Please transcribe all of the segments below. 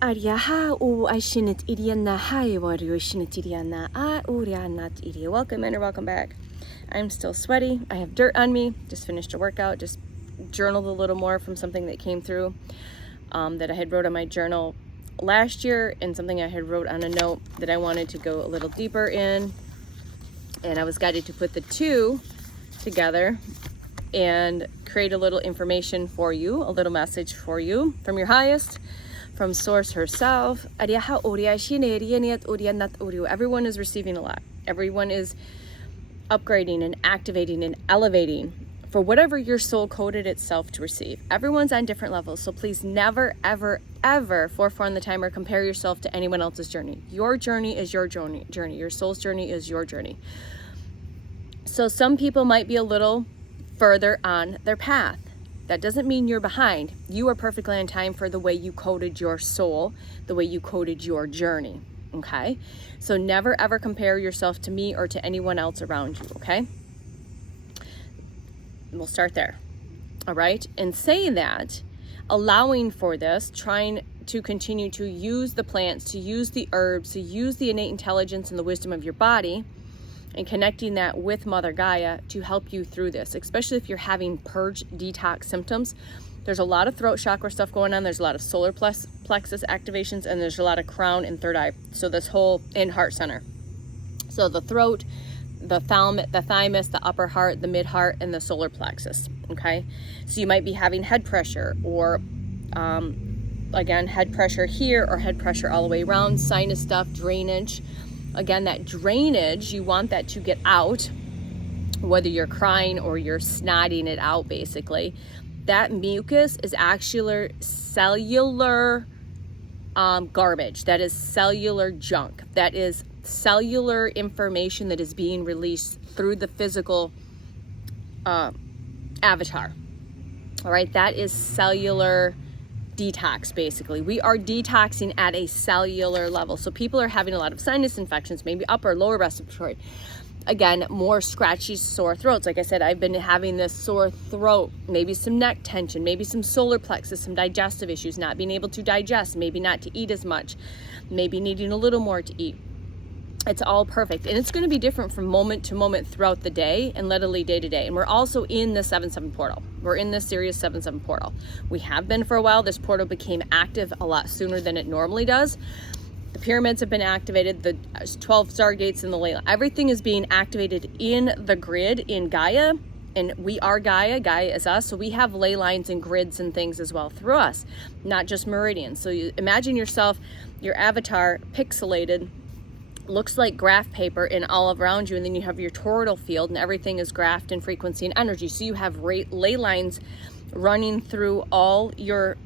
Ariaha u Aishinit Idiana Hai Wario Shinitiriana A Urianat Idia. Welcome in or welcome back. I'm still sweaty. I have dirt on me. Just finished a workout. Just journaled a little more from something that came through that I had wrote on my journal last year, and something I had wrote on a note that I wanted to go a little deeper in. And I was guided to put the two together and create a little information for you, a little message for you from your highest, from Source herself. Everyone is receiving a lot. Everyone is upgrading and activating and elevating for whatever your soul coded itself to receive. Everyone's on different levels, so please never, ever, ever forefront the time or compare yourself to anyone else's journey. Your journey is your journey. Your soul's journey is your journey. So some people might be a little further on their path. That doesn't mean you're behind. You are perfectly on time for the way you coded your soul, the way you coded your journey, okay? So never ever compare yourself to me or to anyone else around you, okay? We'll start there, all right? And saying that, allowing for this, trying to continue to use the plants, to use the herbs, to use the innate intelligence and the wisdom of your body, and connecting that with Mother Gaia to help you through this, especially if you're having purge detox symptoms. There's a lot of throat chakra stuff going on. There's a lot of solar plexus activations, and there's a lot of crown and third eye. So this whole in heart center. So the throat, the thymus, the upper heart, the mid heart, and the solar plexus. Okay. So you might be having head pressure, or again, head pressure here, or head pressure all the way around, sinus stuff, drainage. Again, that drainage, you want that to get out, whether you're crying or you're snotting it out, basically. That mucus is actually cellular garbage. That is cellular junk. That is cellular information that is being released through the physical avatar. All right, that is cellular detox, basically. We are detoxing at a cellular level. So people are having a lot of sinus infections, maybe upper, lower respiratory. Again, more scratchy, sore throats. Like I said, I've been having this sore throat, maybe some neck tension, maybe some solar plexus, some digestive issues, not being able to digest, maybe not to eat as much, maybe needing a little more to eat. It's all perfect. And it's going to be different from moment to moment throughout the day, and literally day to day. And we're also in the 7-7 portal. We're in the Sirius 7-7 portal. We have been for a while. This portal became active a lot sooner than it normally does. The pyramids have been activated, the 12 stargates in the ley line. Everything is being activated in the grid, in Gaia. And we are Gaia. Gaia is us. So we have ley lines and grids and things as well through us, not just meridians. So you imagine yourself, your avatar pixelated, looks like graph paper in all around you, and then you have your toroidal field, and everything is graphed in frequency and energy. So you have ley lines running through all your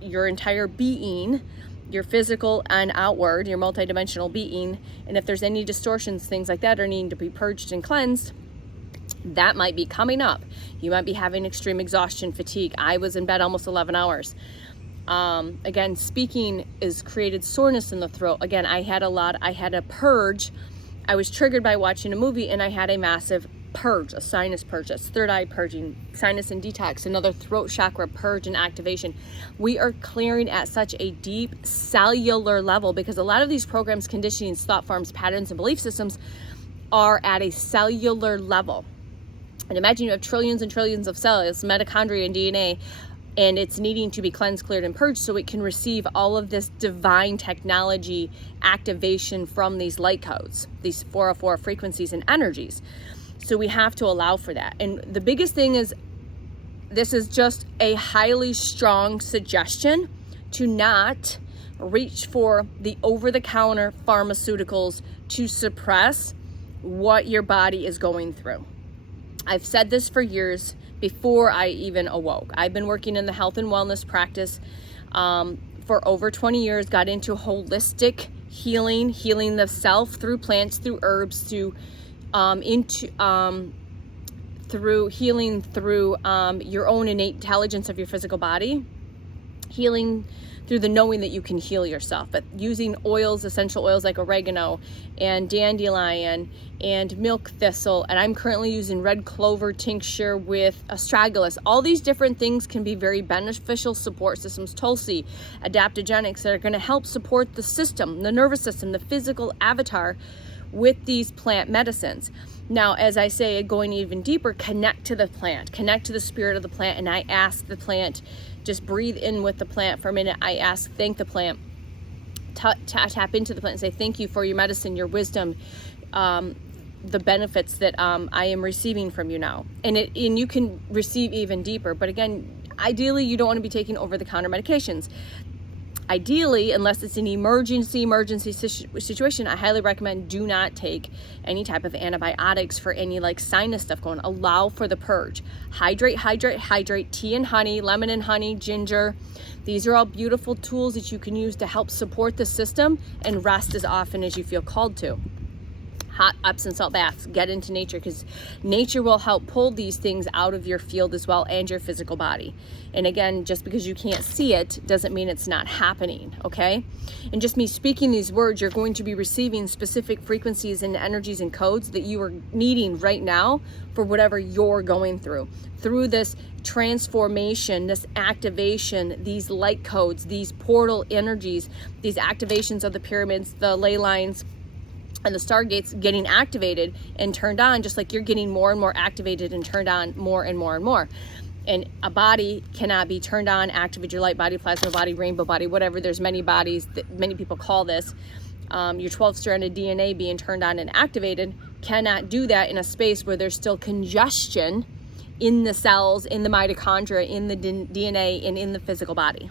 entire being, your physical and outward, your multidimensional being. And if there's any distortions, things like that are needing to be purged and cleansed, that might be coming up. You might be having extreme exhaustion, fatigue. I was in bed almost 11 hours. Again, speaking is created soreness in the throat. Again, I had a purge. I was triggered by watching a movie, and I had a massive purge, a sinus purge. That's third eye purging, sinus and detox, another throat chakra purge and activation. We are clearing at such a deep cellular level, because a lot of these programs, conditionings, thought forms, patterns, and belief systems are at a cellular level. And imagine you have trillions and trillions of cells, mitochondria and DNA, and it's needing to be cleansed, cleared, and purged so it can receive all of this divine technology activation from these light codes, these 404 frequencies and energies. So we have to allow for that. And the biggest thing is, this is just a highly strong suggestion to not reach for the over-the-counter pharmaceuticals to suppress what your body is going through. I've said this for years, before I even awoke. I've been working in the health and wellness practice for over 20 years, got into holistic healing the self through plants, through herbs, through healing through your own innate intelligence of your physical body. Healing through the knowing that you can heal yourself, but using oils, essential oils like oregano and dandelion and milk thistle, and I'm currently using red clover tincture with astragalus. All these different things can be very beneficial support systems. Tulsi, adaptogenics that are going to help support the system, the nervous system, the physical avatar with these plant medicines. Now, as I say, going even deeper, connect to the plant, connect to the spirit of the plant, and I ask the plant, just breathe in with the plant for a minute. I ask, thank the plant, tap into the plant and say, thank you for your medicine, your wisdom, the benefits that I am receiving from you now. And you can receive even deeper. But again, ideally, you don't want to be taking over-the-counter medications. Ideally, unless it's an emergency situation, I highly recommend do not take any type of antibiotics for any like sinus stuff going on. Allow for the purge. Hydrate, hydrate, hydrate. Tea and honey, lemon and honey, ginger. These are all beautiful tools that you can use to help support the system, and rest as often as you feel called to. Hot Epsom salt baths, get into nature, because nature will help pull these things out of your field as well, and your physical body. And again, just because you can't see it doesn't mean it's not happening, okay? And just me speaking these words, you're going to be receiving specific frequencies and energies and codes that you are needing right now for whatever you're going through this transformation, this activation, these light codes, these portal energies, these activations of the pyramids, the ley lines, and the stargates getting activated and turned on, just like you're getting more and more activated and turned on more and more and more. And a body cannot be turned on, activate your light body, plasma body, rainbow body, whatever. There's many bodies that many people call this. Your 12-stranded DNA being turned on and activated cannot do that in a space where there's still congestion in the cells, in the mitochondria, in the DNA, and in the physical body.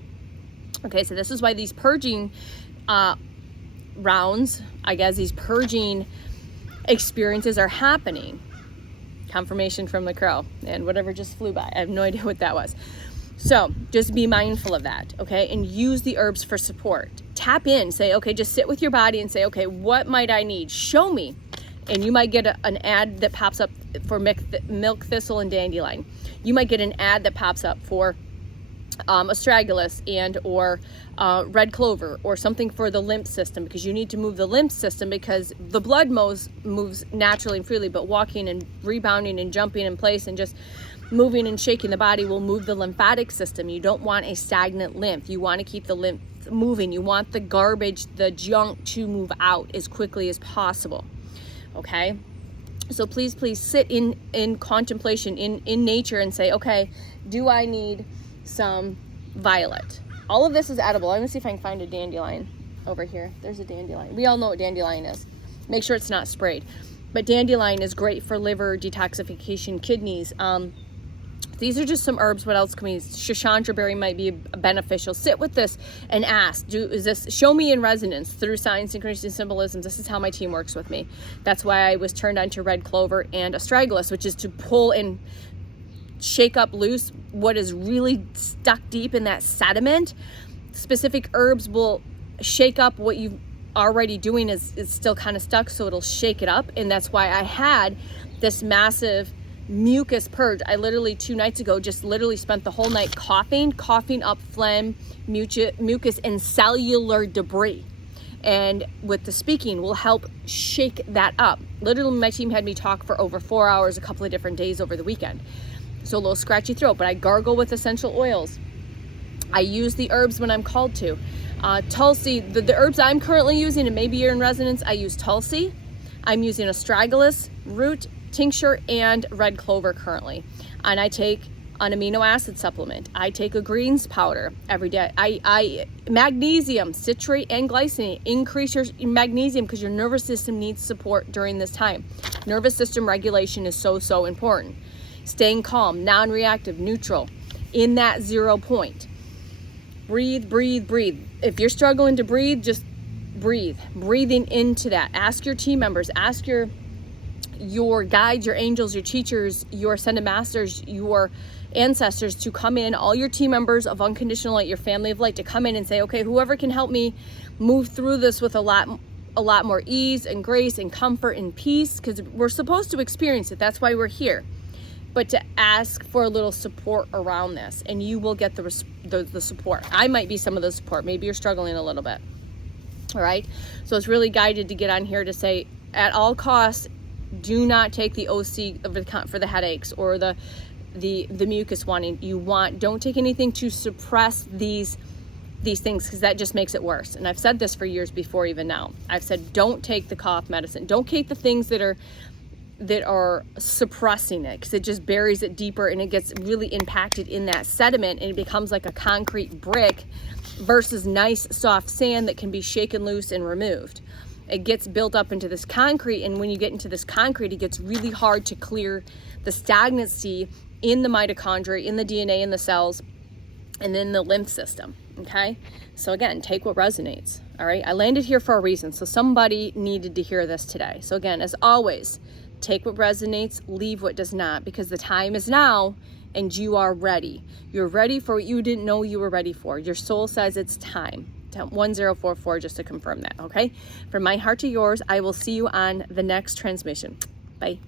Okay, so this is why these purging rounds, I guess these purging experiences are happening. Confirmation from the crow and whatever just flew by. I have no idea what that was. So just be mindful of that, okay? And use the herbs for support. Tap in, say, okay, just sit with your body and say, okay, what might I need? Show me. And you might get an ad that pops up for milk thistle and dandelion. You might get an ad that pops up for astragalus and or red clover, or something for the lymph system, because you need to move the lymph system, because the blood moves naturally and freely, but walking and rebounding and jumping in place and just moving and shaking the body will move the lymphatic system. You don't want a stagnant lymph. You want to keep the lymph moving. You want the garbage, the junk to move out as quickly as possible. Okay? So please sit in contemplation, in nature, and say, okay, do I need some violet? All of this is edible. I'm gonna see if I can find a dandelion over here. There's a dandelion. We all know what dandelion is. Make sure it's not sprayed. But dandelion is great for liver detoxification, kidneys. These are just some herbs. What else can we use? Shashandra berry might be beneficial. Sit with this and ask, show me in resonance through signs, synchronicity, symbolisms. This is how my team works with me. That's why I was turned on to red clover and astragalus, which is to pull and shake up loose what is really stuck deep in that sediment. Specific herbs will shake up what you already doing is still kind of stuck, so it'll shake it up. And that's why I had this massive mucus purge. I literally 2 nights ago just literally spent the whole night coughing up phlegm, mucus, and cellular debris. And with the speaking will help shake that up. Literally my team had me talk for over 4 hours a couple of different days over the weekend. So a little scratchy throat, but I gargle with essential oils. I use the herbs when I'm called to. Tulsi, the herbs I'm currently using, and maybe you're in resonance, I use Tulsi. I'm using astragalus root tincture and red clover currently. And I take an amino acid supplement. I take a greens powder every day. I magnesium, citrate and glycinate. Increase your magnesium because your nervous system needs support during this time. Nervous system regulation is so important. Staying calm, non-reactive, neutral, in that 0 point. Breathe. If you're struggling to breathe, just breathe. Breathing into that. Ask your team members, ask your guides, your angels, your teachers, your ascended masters, your ancestors to come in, all your team members of unconditional light, your family of light, to come in and say, okay, whoever can help me move through this with a lot more ease and grace and comfort and peace, because we're supposed to experience it. That's why we're here. but to ask for a little support around this, and you will get the support. I might be some of the support. Maybe you're struggling a little bit. All right. So it's really guided to get on here to say, at all costs, do not take the OC for the headaches or the mucus wanting. Don't take anything to suppress these things, because that just makes it worse. And I've said this for years before, even now. I've said, don't take the cough medicine. Don't take the things that are suppressing it, because it just buries it deeper and it gets really impacted in that sediment, and it becomes like a concrete brick versus nice soft sand that can be shaken loose and removed. It gets built up into this concrete, and when you get into this concrete, it gets really hard to clear the stagnancy in the mitochondria, in the DNA, in the cells, and then the lymph system. Okay, so again, take what resonates. All right, I landed here for a reason, so somebody needed to hear this today. So again, as always, take what resonates, leave what does not, because the time is now and you are ready. You're ready for what you didn't know you were ready for. Your soul says it's time. 1044 just to confirm that. Okay, from my heart to yours, I will see you on the next transmission. Bye.